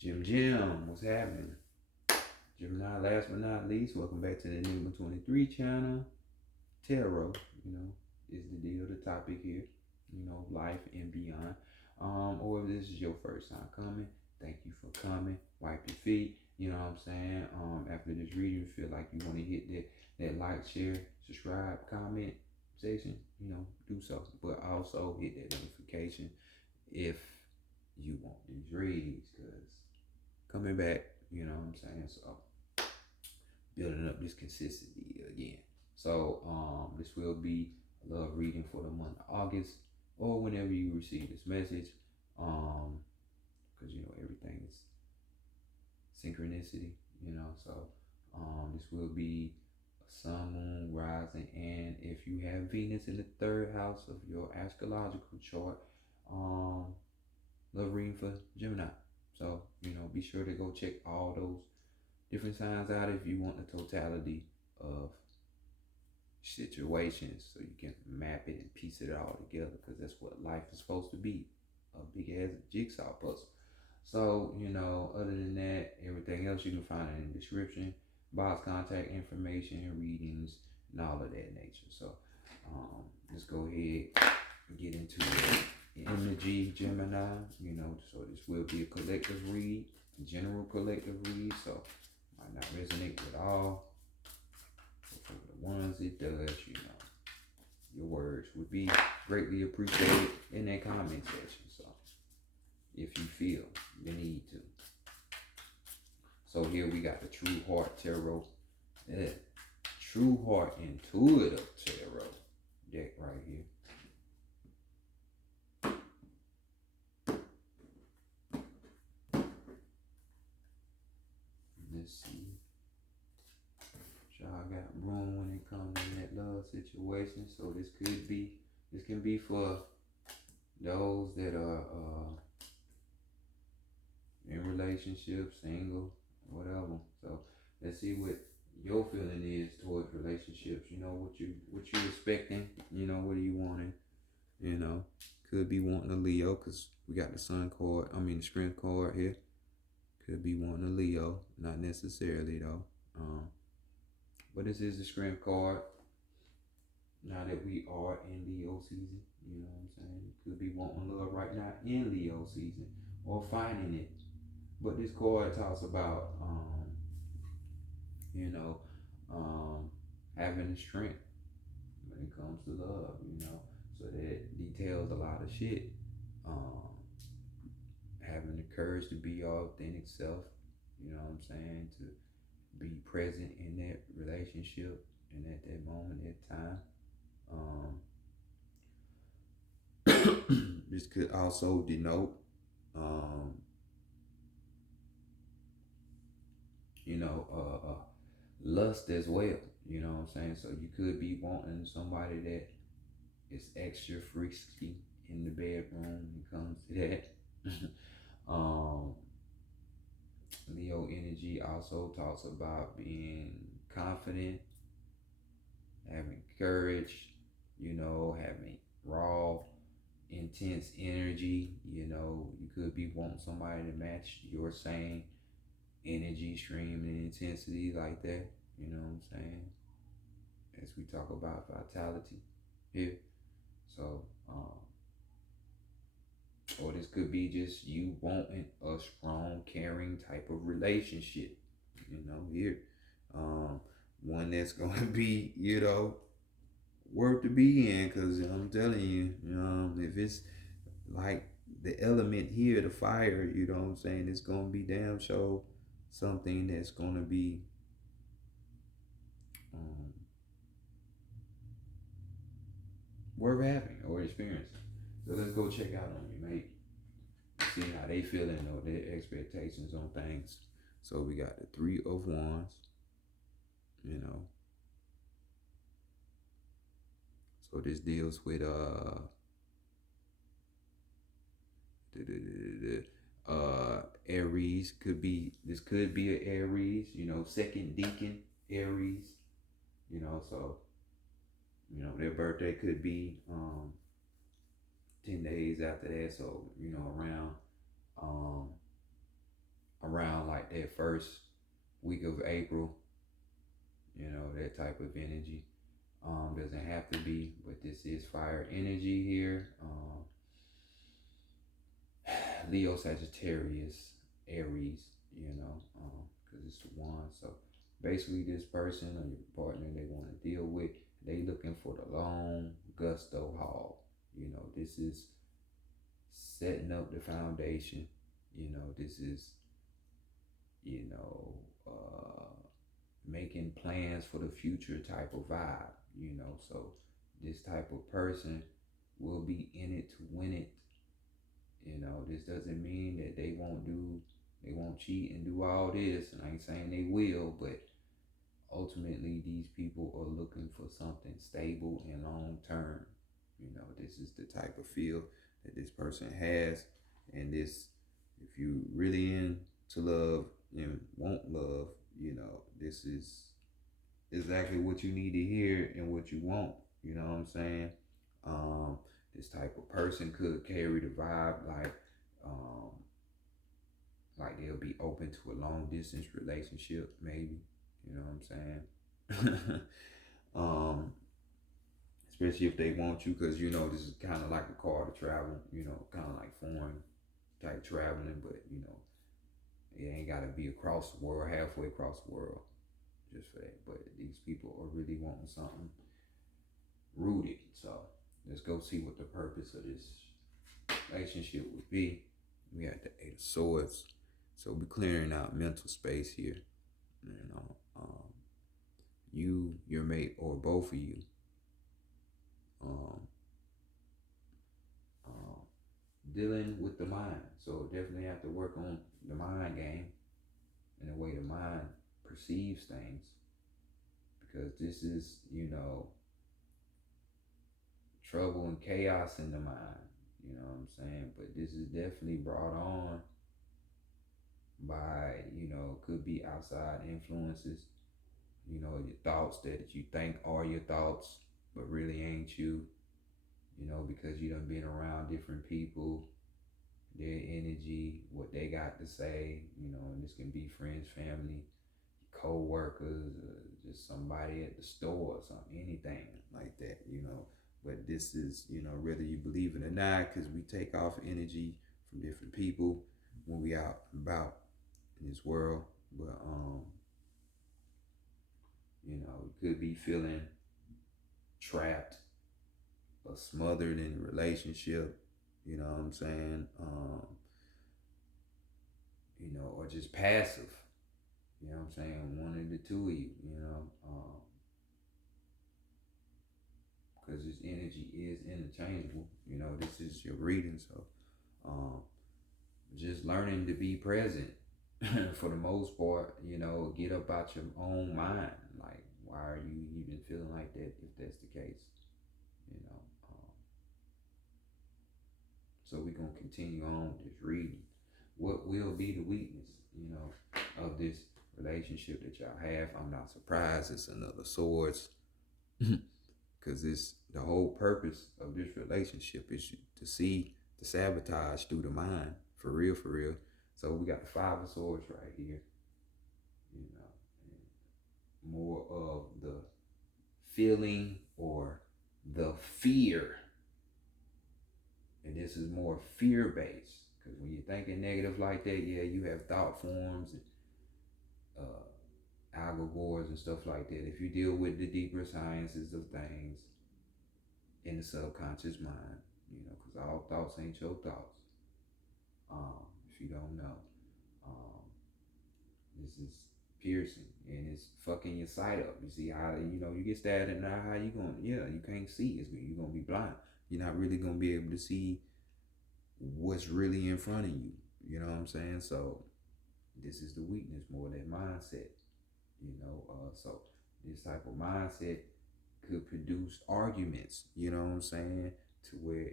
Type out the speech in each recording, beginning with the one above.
Jim, what's happening? Gemini, last but not least, welcome back to the Enigma 23 channel. Tarot, you know, is the deal, the topic here, life and beyond. Or if this is your first time coming, thank you for coming. Wipe your feet, you know what I'm saying? After this reading, you feel like you want to hit that like, share, subscribe, comment section, do so. But also hit that notification if you want these reads, because coming back, you know what I'm saying? So building up this consistency again. So this will be a love reading for the month of August or whenever you receive this message. Because everything is synchronicity, so this will be a sun, moon, rising, and if you have Venus in the third house of your astrological chart, love reading for Gemini. So, be sure to go check all those different signs out if you want the totality of situations so you can map it and piece it all together, because that's what life is supposed to be, a big ass jigsaw puzzle. So, other than that, everything else you can find in the description box, contact information, readings, and all of that nature. So, let's go ahead and get into the energy, Gemini. So this will be a collective read, general collective read. So, might not resonate with all. But for the ones it does, your words would be greatly appreciated in that comment section. So, if you feel the need to. So here we got the True Heart Tarot. Yeah. True Heart Intuitive Tarot deck right here. Let's see. Y'all got room when it comes to that love situation. So this can be for those that are in relationships, single, whatever. So let's see what your feeling is towards relationships. What you expecting. What are you wanting? Could be wanting a Leo, because we got the Sun card. The Strength card here. Could be wanting a Leo, not necessarily though. But this is the Strength card. Now that we are in Leo season, you know what I'm saying? Could be wanting love right now in Leo season, or finding it. But this card talks about, having the strength when it comes to love, So that details a lot of shit. Having the courage to be your authentic self, you know what I'm saying? To be present in that relationship and at that moment, that time. This could also denote, lust as well. You know what I'm saying? So you could be wanting somebody that is extra frisky in the bedroom when it comes to that. Leo energy also talks about being confident, having courage, having raw, intense energy. You could be wanting somebody to match your same energy stream and intensity like that. You know what I'm saying? As we talk about vitality here. So, or this could be just you wanting a strong, caring type of relationship. Here. One that's going to be, worth to be in, because I'm telling you, if it's like the element here, the fire, you know what I'm saying, it's going to be damn sure something that's going to be worth having or experiencing. So let's go check out on your mate. See how they feeling or their expectations on things. So we got the Three of Wands, So this deals with Aries. Could be an Aries, second deacon Aries, so their birthday could be 10 days after that, so around like that first week of April, that type of energy. Doesn't have to be, but this is fire energy here. Leo, Sagittarius, Aries, because it's the one. So basically, this person or your partner they want to deal with, they looking for the long gusto haul. This is setting up the foundation. This is, you know, making plans for the future type of vibe. So this type of person will be in it to win it. This doesn't mean that they won't cheat and do all this. And I ain't saying they will, but ultimately these people are looking for something stable and long term. This is the type of feel that this person has. And this, if you really into love and want love, this is exactly what you need to hear and what you want. You know what I'm saying? Um, this type of person could carry the vibe um, like they'll be open to a long distance relationship, maybe. You know what I'm saying? um, Especially if they want you, because this is kind of like a car to travel. Kind of like foreign type traveling, but it ain't got to be across the world, halfway across the world, just for that. But these people are really wanting something rooted. So let's go see what the purpose of this relationship would be. We got the Eight of Swords. So we're clearing out mental space here. You, your mate, or both of you. Um, um, Dealing with the mind. So definitely have to work on the mind game and the way the mind perceives things. Because this is, trouble and chaos in the mind. You know what I'm saying? But this is definitely brought on by, could be outside influences. Your thoughts that you think are your thoughts, but really ain't you. Because you done been around different people, their energy, what they got to say, and this can be friends, family, co-workers, just somebody at the store or something, anything like that, But this is, whether you believe it or not, because we take off energy from different people when we out and about in this world. But you could be feeling trapped or smothered in a relationship, you know what I'm saying? Or just passive, you know what I'm saying? One of the two of you, because this energy is interchangeable. This is your reading, so just learning to be present for the most part. Get up out your own mind. Like, why are you even feeling like that if that's the case? You know. So we're gonna continue on with this reading. What will be the weakness, of this relationship that y'all have? I'm not surprised. It's another swords. Because it's the whole purpose of this relationship is to see the sabotage through the mind, for real, for real. So we got the Five of Swords right here, and more of the feeling or the fear, and this is more fear based. Because when you're thinking negative like that, yeah, you have thought forms and algorithms and stuff like that. If you deal with the deeper sciences of things in the subconscious mind, because all thoughts ain't your thoughts. If you don't know, this is piercing and it's fucking your sight up. You see how you get stabbed and now how you gonna you can't see. You're gonna be blind. You're not really gonna be able to see what's really in front of you. You know what I'm saying? So this is the weakness, more that mindset. So this type of mindset could produce arguments, you know what I'm saying, to where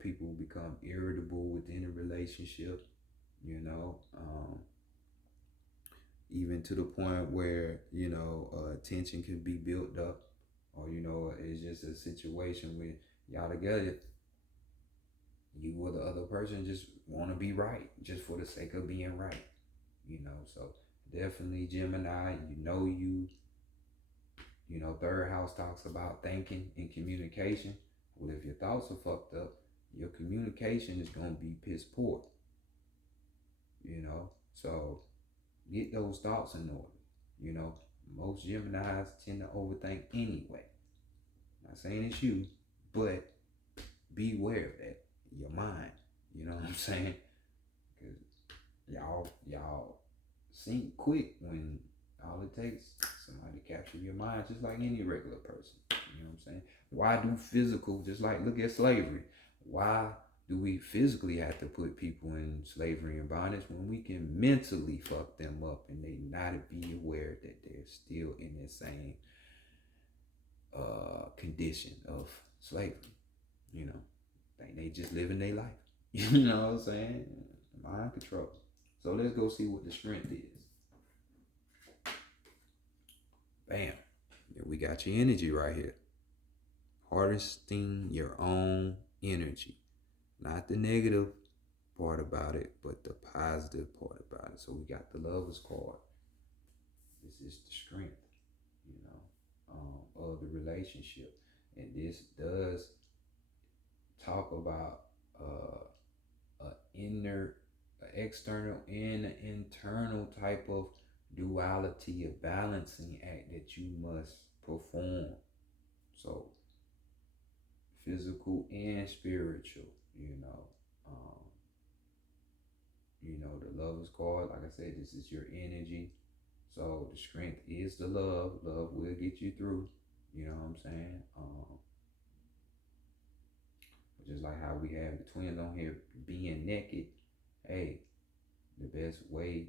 people become irritable within a relationship, even to the point where, tension can be built up, or, it's just a situation where y'all together, you or the other person just want to be right, just for the sake of being right. So definitely Gemini, third house talks about thinking and communication. Well, if your thoughts are fucked up, your communication is gonna be piss poor, So get those thoughts in order. You know, most Geminis tend to overthink anyway. Not saying it's you, but beware of that. Your mind. You know what I'm saying? Because y'all sink quick when all it takes somebody to capture your mind, just like any regular person. You know what I'm saying? Why do physical, just like look at slavery? Why do we physically have to put people in slavery and bondage when we can mentally fuck them up and they not be aware that they're still in the same condition of slavery? You know, they just living their life. You know what I'm saying? Mind control. So let's go see what the strength is. Bam. Yeah, we got your energy right here. Harnessing your own energy. Not the negative part about it, but the positive part about it. So we got the Lover's card. This is the strength, of the relationship. And this does talk about inner, external, and internal type of duality, a balancing act that you must perform. So physical and spiritual, Um, the Lover's card, like I said, this is your energy. So the strength is the love. Love will get you through. You know what I'm saying? Just like how we have the twins on here being naked. Hey, the best way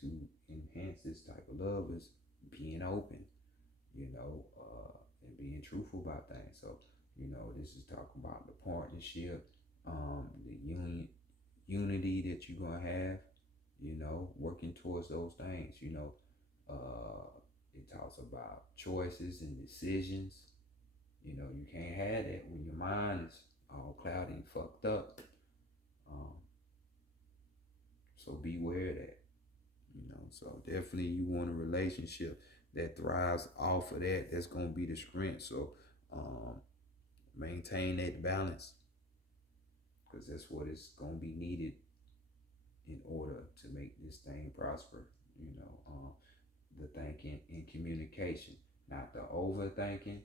to enhance this type of love is being open, and being truthful about things. So, this is talking about the partnership, the unity that you're gonna have, working towards those things. It talks about choices and decisions. You can't have that when your mind is all cloudy and fucked up. Um, so beware of that. So definitely you want a relationship that thrives off of that. That's gonna be the strength. So maintain that balance because that's what is gonna be needed in order to make this thing prosper. The thinking and communication, not the overthinking,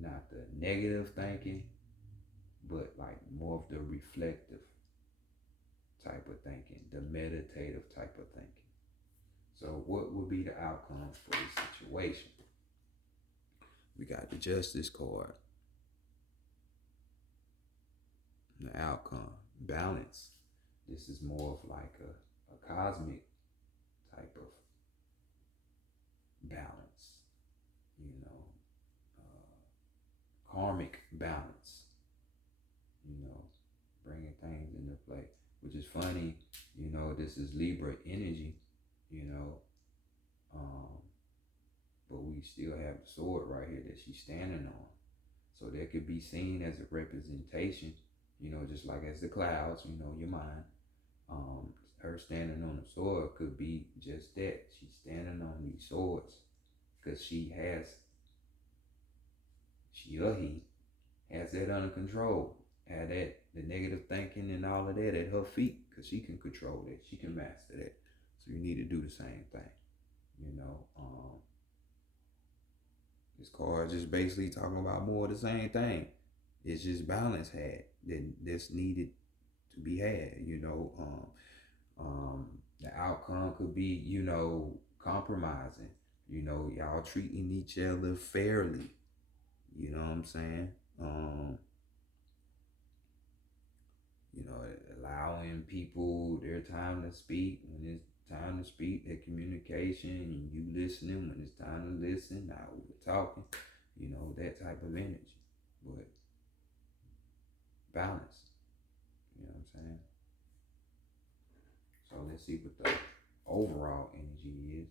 not the negative thinking, but like more of the reflective type of thinking, the meditative type of thinking. So, what would be the outcome for this situation? We got the Justice card. The outcome, balance. This is more of like a cosmic type of balance, you know, karmic balance, bringing things into play, which is funny, this is Libra energy, you know, um, but we still have the sword right here that she's standing on. So that could be seen as a representation, just like as the clouds, your mind. Her standing on the sword could be just that. She's standing on these swords because he has that under control. Had that, the negative thinking and all of that at her feet because she can control that. She can master that. So you need to do the same thing. This card just basically talking about more of the same thing. It's just balance that's needed to be had. The outcome could be, compromising. Y'all treating each other fairly. You know what I'm saying? Allowing people their time to speak when it's time to speak, their communication, and you listening when it's time to listen. Now we're talking, that type of energy. But balance, you know what I'm saying? So let's see what the overall energy is.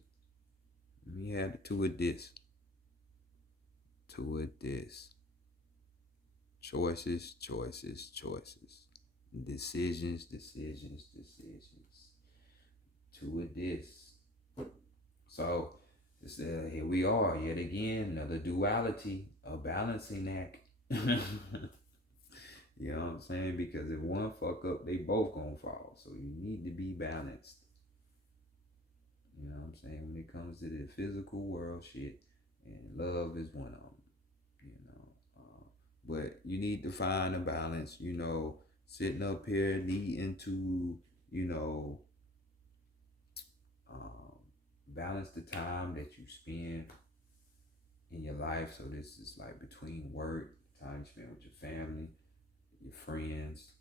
Let me have the two of this. Two of this. Choices, choices, choices. Decisions, decisions, decisions. two of this. So it's, here we are yet again, another duality, a balancing act. You know what I'm saying? Because if one fuck up, they both gonna fall. So you need to be balanced. You know what I'm saying? When it comes to the physical world shit, and love is one of them. You know, but you need to find a balance. You know, sitting up here needing to, you know, um, balance the time that you spend in your life. So this is like between work, time you spend with your family, your friends,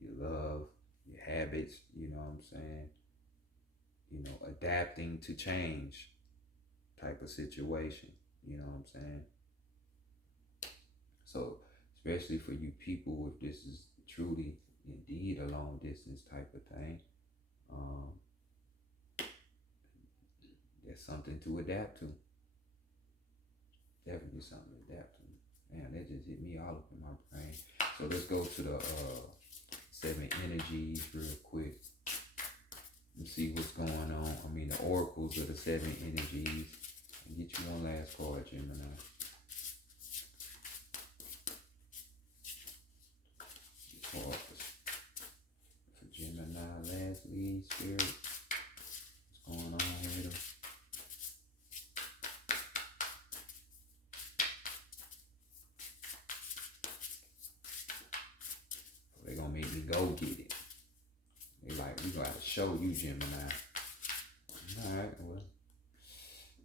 your love, your habits. You know what I'm saying? You know, adapting to change type of situation. You know what I'm saying? So, especially for you people, if this is truly indeed a long distance type of thing, um, there's something to adapt to. Definitely something to adapt to. Man, that just hit me all up in my brain. So let's go to the seven energies real quick and see what's going on. I mean, the oracles of the seven energies. And get you one last card, Gemini. For Gemini, lastly, Spirit, what's going on here? They're gonna make me go get it. They like, we gonna have to show you, Gemini. Alright, well,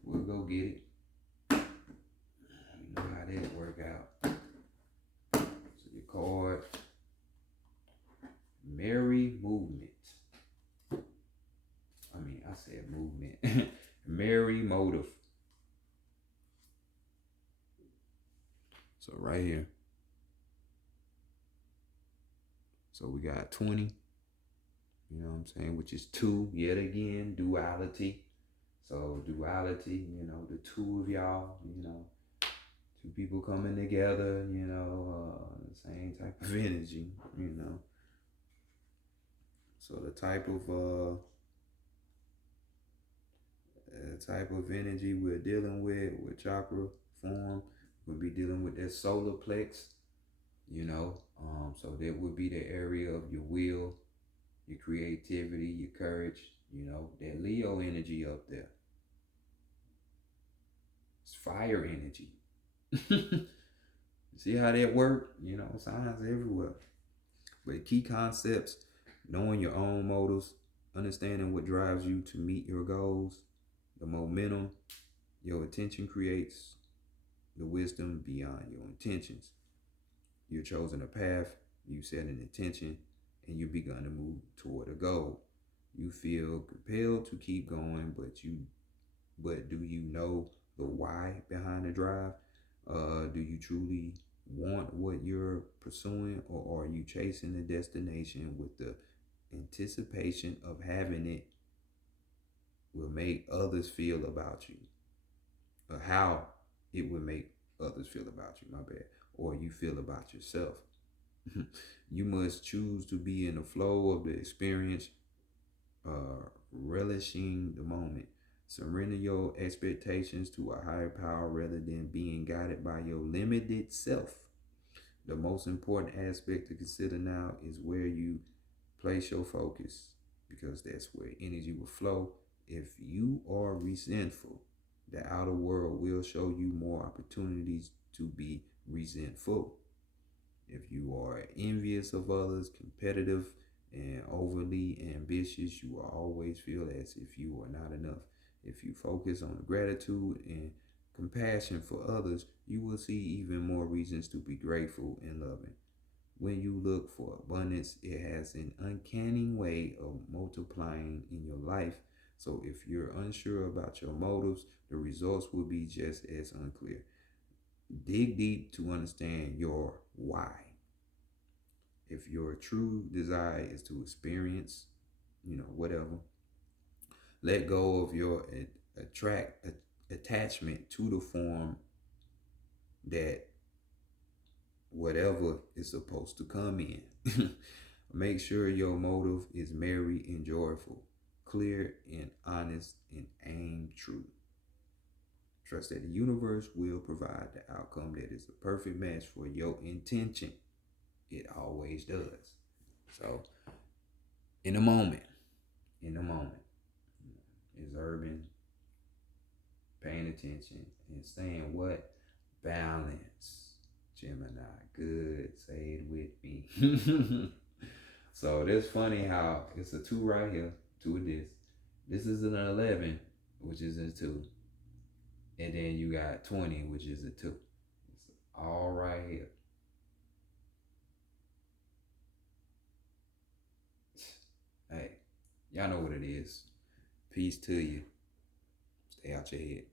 we'll go get it. You know how that work out. So your card, Merry Movement. I said movement. Merry Motive. So right here. So we got 20. You know what I'm saying? Which is two, yet again, duality. So duality, you know, the two of y'all, you know, two people coming together, you know, the same type of energy, you know. So the type of energy we're dealing with chakra form, we'll be dealing with that solar plex, you know. So that would be the area of your will, your creativity, your courage, you know, that Leo energy up there. It's fire energy. See how that work? You know, signs everywhere. But key concepts, knowing your own motives, understanding what drives you to meet your goals, the momentum your attention creates, the wisdom beyond your intentions. You're chosen a path, you set an intention, and you begun to move toward a goal. You feel compelled to keep going, but do you know the why behind the drive? Do you truly want what you're pursuing, or are you chasing the destination with the anticipation of having it will make others feel about you, or how it will make others feel about you, my bad, or you feel about yourself? You must choose to be in the flow of the experience, relishing the moment. Surrender your expectations to a higher power rather than being guided by your limited self. The most important aspect to consider now is where you place your focus, because that's where energy will flow. If you are resentful, the outer world will show you more opportunities to be resentful. If you are envious of others, competitive, and overly ambitious, you will always feel as if you are not enough. If you focus on gratitude and compassion for others, you will see even more reasons to be grateful and loving. When you look for abundance, it has an uncanny way of multiplying in your life. So if you're unsure about your motives, the results will be just as unclear. Dig deep to understand your why. If your true desire is to experience, you know, whatever, let go of your attachment to the form that whatever is supposed to come in. Make sure your motive is merry and joyful, clear and honest and aim true. Trust that the universe will provide the outcome that is the perfect match for your intention. It always does. So, in the moment, in the moment, is Urban paying attention and saying what? Balance. Gemini. Good. Say it with me. So, that's funny how it's a 2 right here. 2 of this. This is an 11, which is a 2. And then you got 20, which is a 2. It's all right here. Hey, y'all know what it is. Peace to you. Stay out your head.